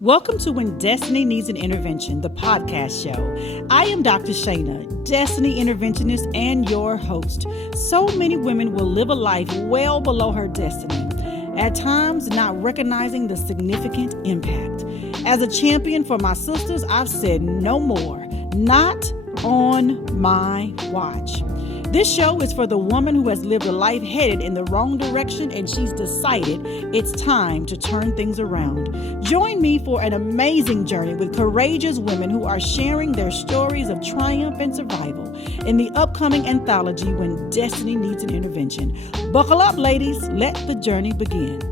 Welcome to When Destiny Needs an Intervention, the podcast show. I am Dr. Shayna, Destiny Interventionist and your host. So many women will live a life well below her destiny, at times not recognizing the significant impact. As a champion for my sisters, I've said no more, not on my watch. This show is for the woman who has lived a life headed in the wrong direction and she's decided it's time to turn things around. Join me for an amazing journey with courageous women who are sharing their stories of triumph and survival in the upcoming anthology When Destiny Needs an Intervention. Buckle up, ladies. Let the journey begin.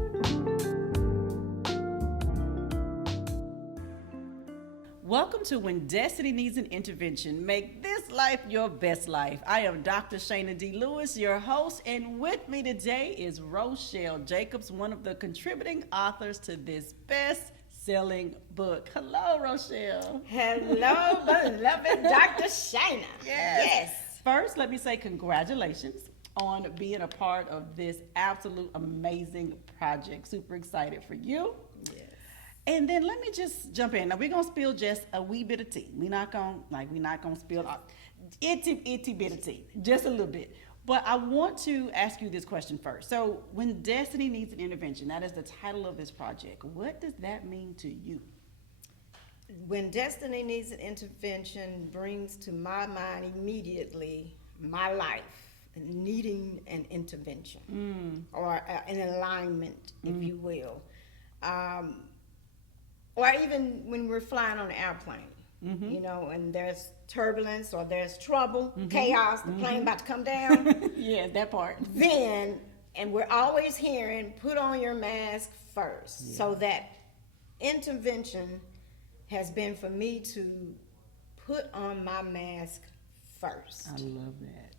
Welcome to When Destiny Needs an Intervention. Make this life your best life. I am Dr. Shayna D. Lewis, your host, and with me today is Rochelle Jacobs, one of the contributing authors to this best-selling book. Hello, Rochelle. Hello, beloved Dr. Shayna. Yes. First, let me say congratulations on being a part of this absolute amazing project. Super excited for you. Yes. And then let me just jump in. Now we're gonna spill just a wee bit of tea. We're not gonna spill itty bit of tea, just a little bit. But I want to ask you this question first. So, when Destiny Needs an Intervention, that is the title of this project. What does that mean to you? When Destiny Needs an Intervention brings to my mind immediately my life needing an intervention or an alignment, if you will. Or even when we're flying on an airplane, you know, and there's turbulence or there's trouble, chaos, the plane about to come down. Yeah, that part. Then, and we're always hearing, put on your mask first. Yeah. So that intervention has been for me to put on my mask first. I love that.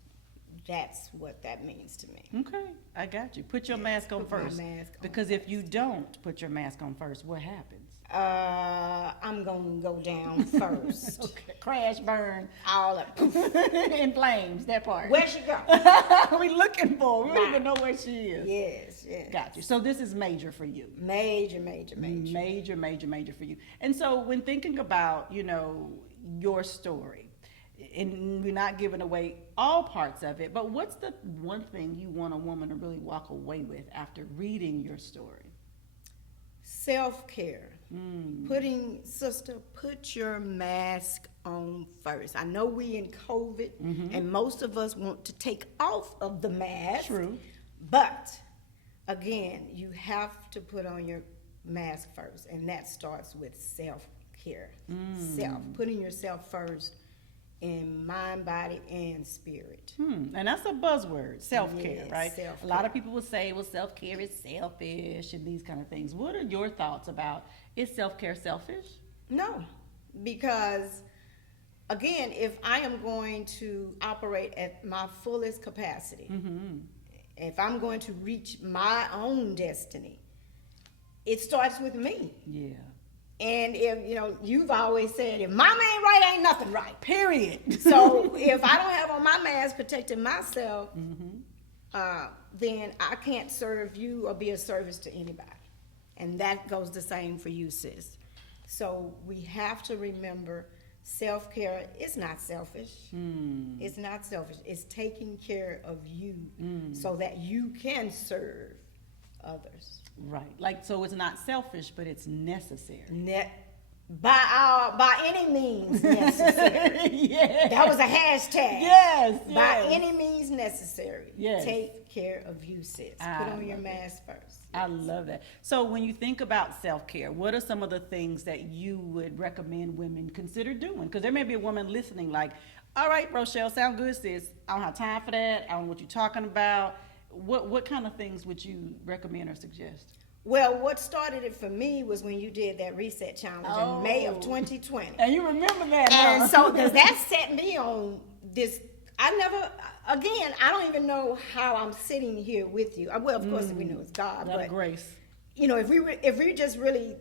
That's what that means to me. Okay, I got you. Put your mask on first. Because if you don't put your mask on first, what happens? I'm gonna go down first. Okay. Crash, burn, all up in flames. That part. Where she go? We looking for. We don't even know where she is. Yes. Got you. So this is major for you. Major for you. And so when thinking about, you know, your story, and we're not giving away all parts of it, but what's the one thing you want a woman to really walk away with after reading your story? Self-care. Put your mask on first. I know we in COVID, and most of us want to take off of the mask. True. But, again, you have to put on your mask first, and that starts with self-care. Putting yourself first in mind, body, and spirit. And that's a buzzword, self-care, yes, right? Self-care. A lot of people will say, well, self-care is selfish and these kind of things. What are your thoughts about, is self-care selfish? No, because, again, if I am going to operate at my fullest capacity, if I'm going to reach my own destiny, it starts with me. Yeah. And if, you know, you've always said, if mama ain't right, ain't nothing right. Period. So if I don't have on my mask protecting myself, then I can't serve you or be of service to anybody. And that goes the same for you, sis. So we have to remember self-care is not selfish. It's not selfish. It's taking care of you so that you can serve others. Right. Like, so it's not selfish, but it's necessary. By any means necessary. Yeah. That was a hashtag. Yes. By any means necessary. Yes. Take care of you, sis. Put on your mask first. I love that. So when you think about self-care, what are some of the things that you would recommend women consider doing? Because there may be a woman listening like, all right, Rochelle, sound good, sis. I don't have time for that. I don't know what you're talking about. What kind of things would you recommend or suggest? Well, what started it for me was when you did that reset challenge in May of 2020. And you remember that, and huh? so that set me on this. I don't even know how I'm sitting here with you. Well, of course we know it's God, but grace. You know, if we just really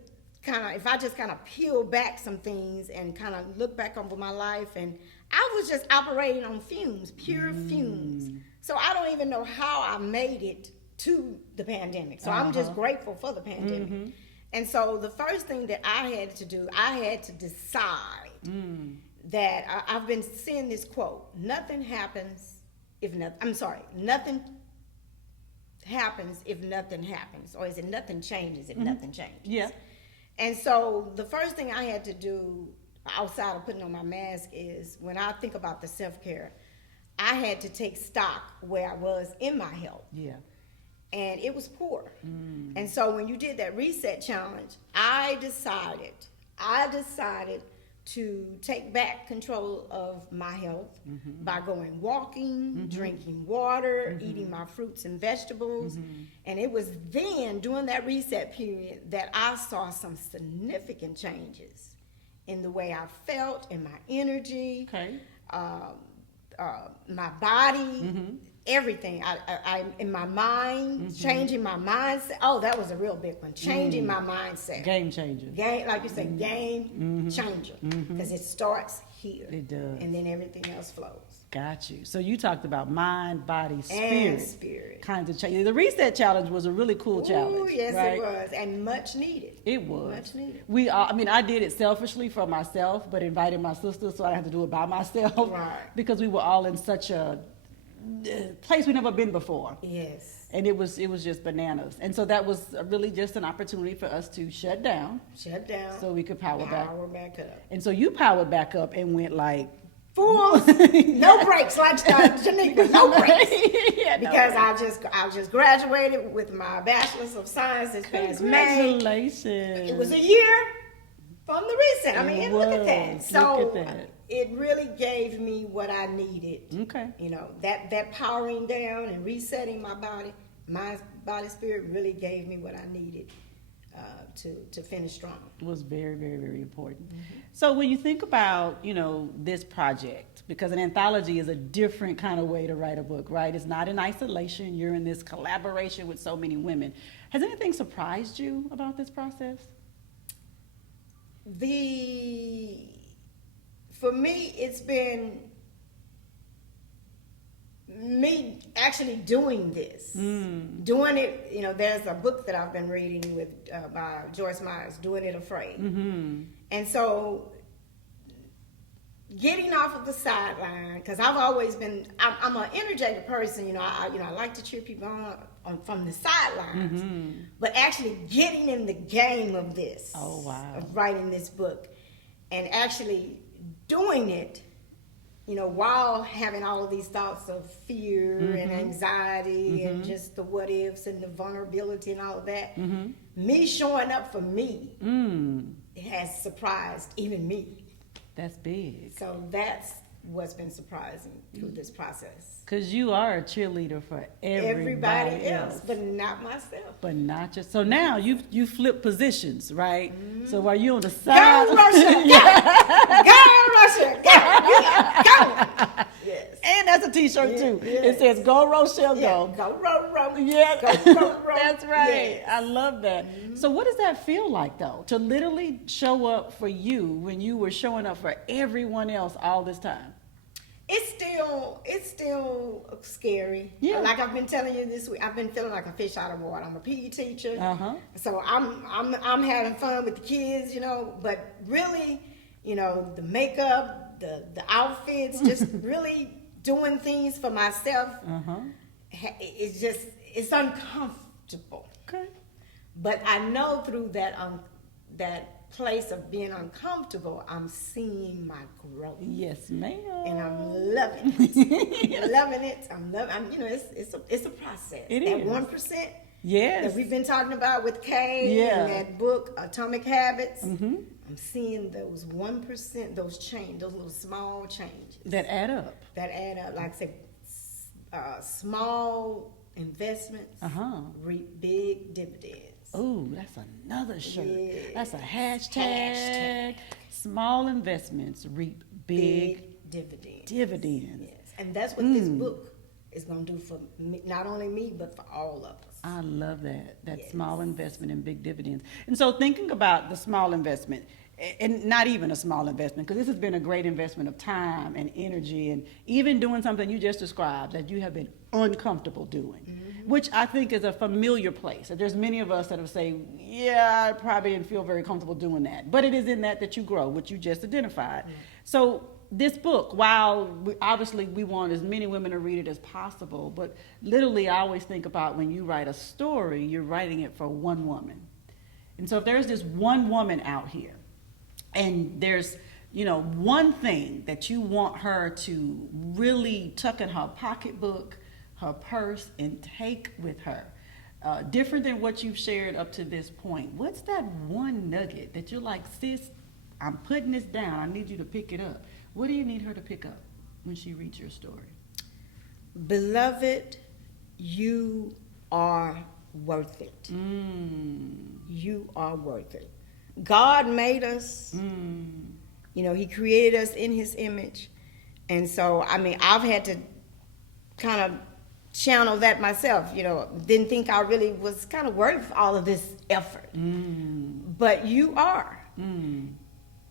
if I just kind of peel back some things and kind of look back over my life, and I was just operating on fumes, pure fumes. So I don't even know how I made it to the pandemic. So I'm just grateful for the pandemic. And so the first thing that I had to do, I had to decide that I've been seeing this quote: nothing happens if nothing. I'm sorry, nothing happens if nothing happens, or is it nothing changes if nothing changes? Yeah. And so the first thing I had to do outside of putting on my mask is, when I think about the self-care, I had to take stock where I was in my health. Yeah. And it was poor. And so when you did that reset challenge, I decided to take back control of my health by going walking, drinking water, eating my fruits and vegetables. And it was then, during that reset period, that I saw some significant changes in the way I felt, in my energy, my body, everything. I in my mind, changing my mindset. Oh, that was a real big one. Changing my mindset. Game changer. Game, like you said, game changer. Because it starts here. It does. And then everything else flows. Got you. So you talked about mind, body, And spirit. spirit. Kinds of change. The reset challenge was a really cool challenge. Yes, right? it was. And much needed. It was. Much needed. We I mean, I did it selfishly for myself, but invited my sister so I didn't have to do it by myself. Right. Because we were all in such a place we'd never been before. Yes. And it was just bananas. And so that was really just an opportunity for us to shut down Shut down. so we could power back. Power back up. And so you powered back up and went like Full, no breaks, like Janika, no breaks. Yeah, Because no. I just graduated with my bachelor's of science this past May. Congratulations. It was a year from the reset. I mean, It look at was. that. So Look at that. it really gave me what I needed. Okay. You know, that powering down and resetting my body, spirit really gave me what I needed to finish strong. Was very, very, very important. So when you think about, this project, because an anthology is a different kind of way to write a book, right? It's not in isolation. You're in this collaboration with so many women. Has anything surprised you about this process? For me, it's been me actually doing this, doing it. There's a book that I've been reading by Joyce Myers, "Doing It Afraid," and so getting off of the sideline, because I've always been. I'm an energetic person. I like to cheer people on from the sidelines, but actually getting in the game of this, of writing this book, and actually doing it. While having all of these thoughts of fear and anxiety and just the what ifs and the vulnerability and all of that, me showing up for me has surprised even me. That's big. So that's what's been surprising through this process. Because you are a cheerleader for everybody else. But not myself. But not just. So now you flip positions, right? So while you on the side. Go, Rochelle, go! Go, Rochelle, go! Yes. And that's a t-shirt too. Yes. It says, "Go, Rochelle, go." Go, row. Yeah, Go, row. that's right. Yes. I love that. So what does that feel like, though, to literally show up for you when you were showing up for everyone else all this time? It's still scary. Yeah. Like I've been telling you this week, I've been feeling like a fish out of water. I'm a PE teacher, so I'm having fun with the kids, But really, the makeup, the outfits, just really doing things for myself. It's uncomfortable. Okay. But I know through that place of being uncomfortable, I'm seeing my growth. Yes, ma'am. And I'm loving it. Loving it. It's a process. It that is. 1%. Yes. That we've been talking about with Kay and that book, Atomic Habits. I'm seeing those 1%, those little small changes That add up. Like I said, small investments reap big dividends. Ooh, that's another shirt. Yeah. That's a hashtag. Small investments reap big dividends. Yes, and that's what this book is going to do for me, not only me, but for all of us. I love that. Yes. Small investment and big dividends. And so thinking about the small investment, and not even a small investment, because this has been a great investment of time and energy, and even doing something you just described that you have been uncomfortable doing. which I think is a familiar place. There's many of us that have say, yeah, I probably didn't feel very comfortable doing that. But it is in that you grow, which you just identified. So this book, while obviously we want as many women to read it as possible, but literally I always think about when you write a story, you're writing it for one woman. And so if there's this one woman out here, and there's, one thing that you want her to really tuck in her pocketbook, her purse, and take with her, different than what you've shared up to this point, what's that one nugget that you're like, sis, I'm putting this down, I need you to pick it up? What do you need her to pick up when she reads your story? Beloved, you are worth it. You are worth it. God made us. He created us in his image. And so, I've had to kind of channel that myself. Didn't think I really was kind of worth all of this effort. But you are. And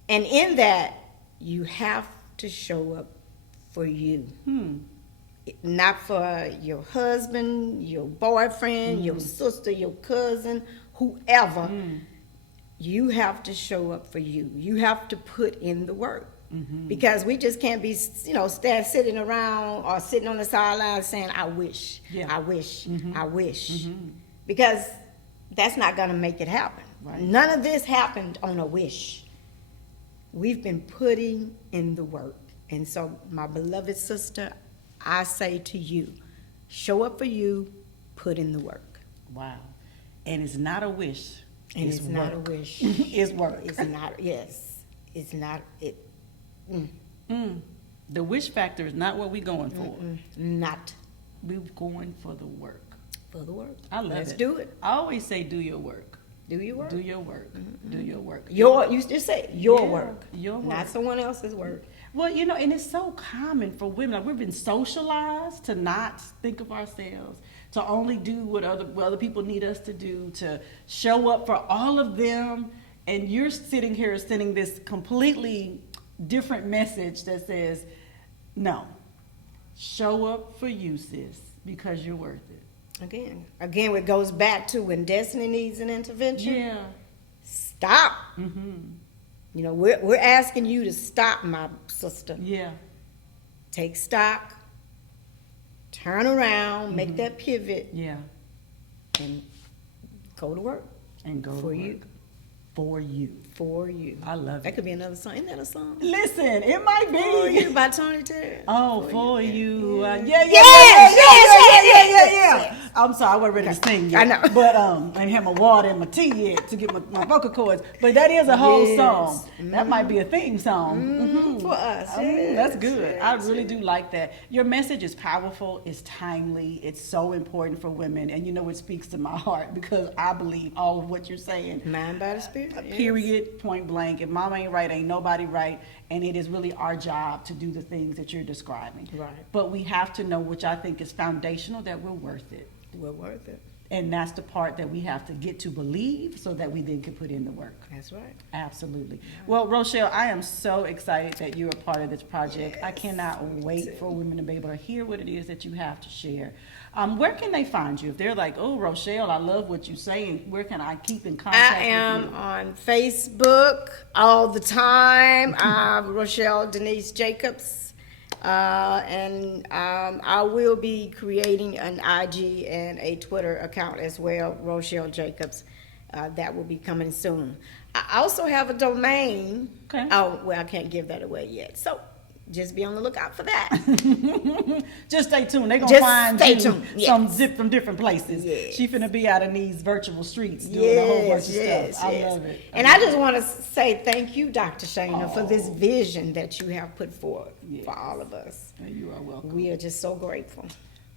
in that, you have to show up for you. Not for your husband, your boyfriend, your sister, your cousin, whoever. You have to show up for you. You have to put in the work. Because we just can't be, sitting around or sitting on the sidelines saying, I wish, I wish, I wish. Because that's not going to make it happen. Right. None of this happened on a wish. We've been putting in the work. And so, my beloved sister, I say to you, show up for you, put in the work. Wow. And it's not a wish. And it's not a wish. It's work. It's not, yes. It's not, it. The wish factor is not what we're going for. Not. We're going for the work. For the work. I love it. Let's do it. I always say do your work. Do your work. Do your work. Do your work. You just say your work. Your work. Not someone else's work. Well, and it's so common for women. Like, we've been socialized to not think of ourselves, to only do what other people need us to do, to show up for all of them. And you're sitting here sending this completely different message that says, no, show up for you, sis, because you're worth it. Again, it goes back to when destiny needs an intervention. Yeah. Stop. We're asking you to stop, my sister. Yeah. Take stock, turn around, make that pivot. Yeah. And go to work. And go for to work. You. For you. For you. I love it. That could be another song. Isn't that a song? Listen, it might be. For You by Tony Terry. Oh, for you. Yeah. Yeah. I'm sorry, I wasn't ready to sing yet. I know. But I ain't had my water and my tea yet to get my vocal cords. But that is a whole song. That might be a theme song. For us. That's good. I really do like that. Your message is powerful. It's timely. It's so important for women. And it speaks to my heart because I believe all of what you're saying. Mind, body, spirit. Period, point blank. If mama ain't right, ain't nobody right. And it is really our job to do the things that you're describing. Right. But we have to know, which I think is foundational, that we're worth it. We're worth it. And that's the part that we have to get to believe so that we then can put in the work. That's right. Absolutely. Well, Rochelle, I am so excited that you're a part of this project. I cannot wait for women to be able to hear what it is that you have to share. Where can they find you? If they're like, oh, Rochelle, I love what you're saying, where can I keep in contact with you? I am on Facebook all the time. Rochelle Denise Jacobs. And I will be creating an IG and a Twitter account as well, Rochelle Jacobs. That will be coming soon. I also have a domain. Okay. Oh, well, I can't give that away yet. So just be on the lookout for that. Just stay tuned. They're going to find stay you tuned. Yes. from different places. Yes. She finna be out in these virtual streets doing a whole bunch of stuff. I love it. And I just want to say thank you, Dr. Shayna, for this vision that you have put forward for all of us. You are welcome. We are just so grateful.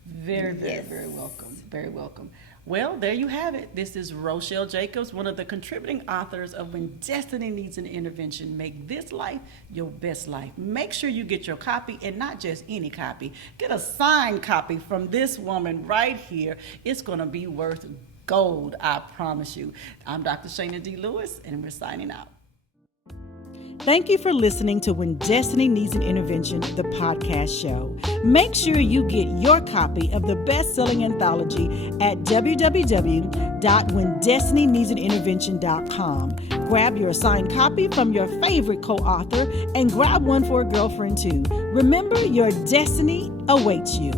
Very, very, very welcome. Very welcome. Well, there you have it. This is Rochelle Jacobs, one of the contributing authors of When Destiny Needs an Intervention. Make this life your best life. Make sure you get your copy, and not just any copy. Get a signed copy from this woman right here. It's going to be worth gold, I promise you. I'm Dr. Shayna D. Lewis, and we're signing out. Thank you for listening to When Destiny Needs an Intervention, the podcast show. Make sure you get your copy of the best-selling anthology at www.whendestinyneedsanintervention.com. Grab your signed copy from your favorite co-author and grab one for a girlfriend too. Remember, your destiny awaits you.